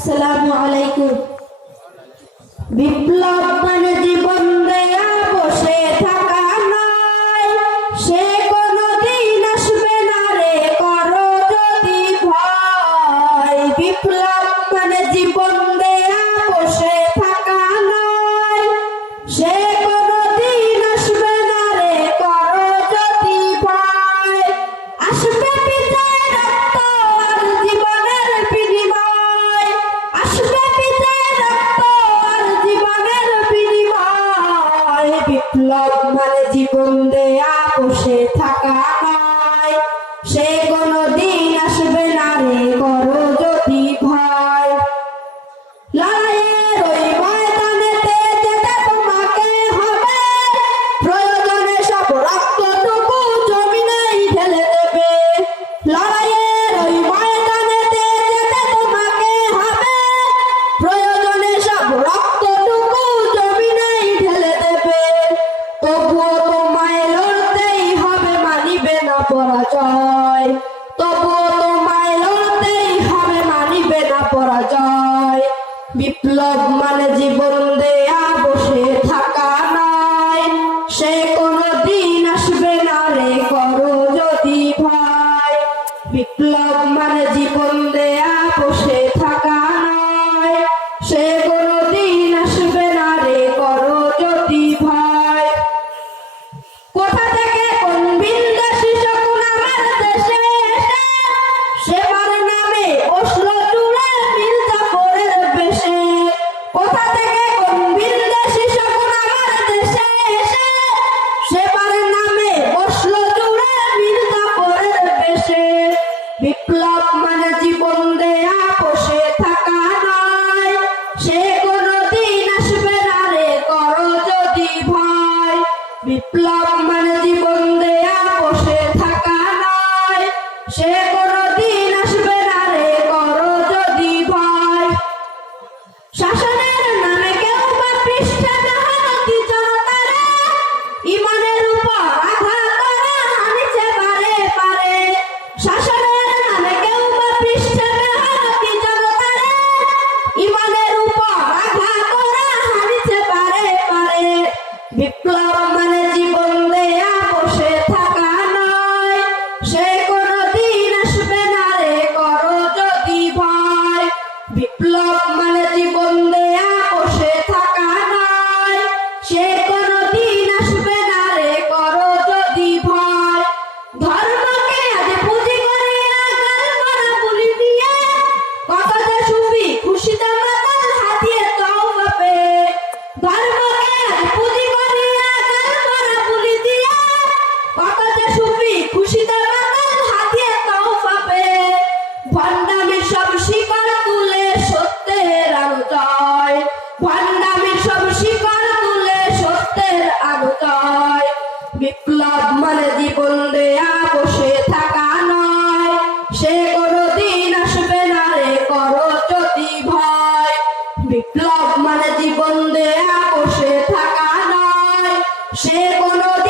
আসসালামু আলাইকুম। বিপ্লব মানে জীবন দেয়া বসে থাকা নয়, সে কোনদিন আসবে না রে করো যদি ভয়। বিপ্লব মানে জীবন দেয়া বসে থাকা নয়, সে কোনদিন আসবে না রে করো যদি ভয়। আসবে বিজয় রক্ত আর জীবনের বিনিময়, আসবে বিজয় রক্ত আর জীবনের বিনিময়। বিপ্লব মানে জীবন দেয়া বসে থাকা নয়, সে কোনদিন আসবে না রে করো যদি ভয়। লড়াইয়ের ওই ময়দানেতে যেতে তোমাকে হবে, প্রয়োজনে সব রক্তটুকু জমিনেই ঢেলে দেবে। লড়াইয়ের ওই ময়দানেতে যেতে তোমাকে হবে, প্রয়োজনে সব রক্তটুকু জমিনেই ঢেলে দেবে। তবুও তোমায় লড়তেই হবে, মানিবে না পরাজয়। তবুও তোমায় লড়তেই হবে, মানিবে না পরাজয়। বিপ্লব মানে জীবন দেয়া বসে থাকা নয়, সে কোনদিন আসবে না রে করো যদি ভয়। বিপ্লব মানে জীবন দেয়া বসে থাকা নয়, সে কোনদিন আসবে না রে করো যদি ভয়। কোথা থেকে কোন বিন্দাসী শকুন আমার দেশে এসে, সেবার নামে বসলো চূড়ে মির্জাফরের বেশে। কোথা থেকে কোন বিন্দাসী শকুন আমার দেশে এসে, সেবার নামে বসলো চূড়ে মির্জাফরের বেশে। বিপ্লব মানে জীবন দেয়া বসে থাকা নয়, সে কোনদিন আসবে না রে করো যদি ভয়। বিপ্লব মানে জীবন দেয়া বসে থাকা নয়, সে কোনদিন আসবে না রে করো যদি ভয়। শাসনের নামে কেউ বা পৃষ্ঠে মেহনতি জনতারে, ইমানের উপর আঘাত করে হানিছে বারে বারে। শাসনের নামে কেউ বা পৃষ্ঠে মেহনতি জনতারে, ইমানের উপর আঘাত করে হানিছে বারে বারে। বিপ্লব মানে জীবন দেয়া বসে থাকা নয়, সে কোনদিন আসবে না রে করো যদি ভয়। বিপ্লব মানে জীবন দেয়া বসে থাকা নয়, সে কোনদিন আসবে না রে করো যদি ভয়। ধর্মকে আজ পুঁজি করিয়া গালমরা বুলি দিয়ে, কত যে সুফি খুশিতে মাতাল হাতিয়ে তওবা পেয়ে। ধর্মকে আজ পুঁজি করিয়া গালমরা বুলি দিয়ে, কত যে সুফি খুশিতে মাতাল হাতিয়ে তওবা পেয়ে। ভণ্ডামির সব শিকড় তুলে সত্যের আলো জয়, ভণ্ডামির সব শিকড় তুলে সত্যের আলো জয়। বিপ্লব মানে জীবন দেয়া বসে থাকা নয়, সে কোনদিন আসবে না রে করো যদি ভয়। বিপ্লব মানে জীবন দেয়া বসে থাকা নয়, সে কোনদিন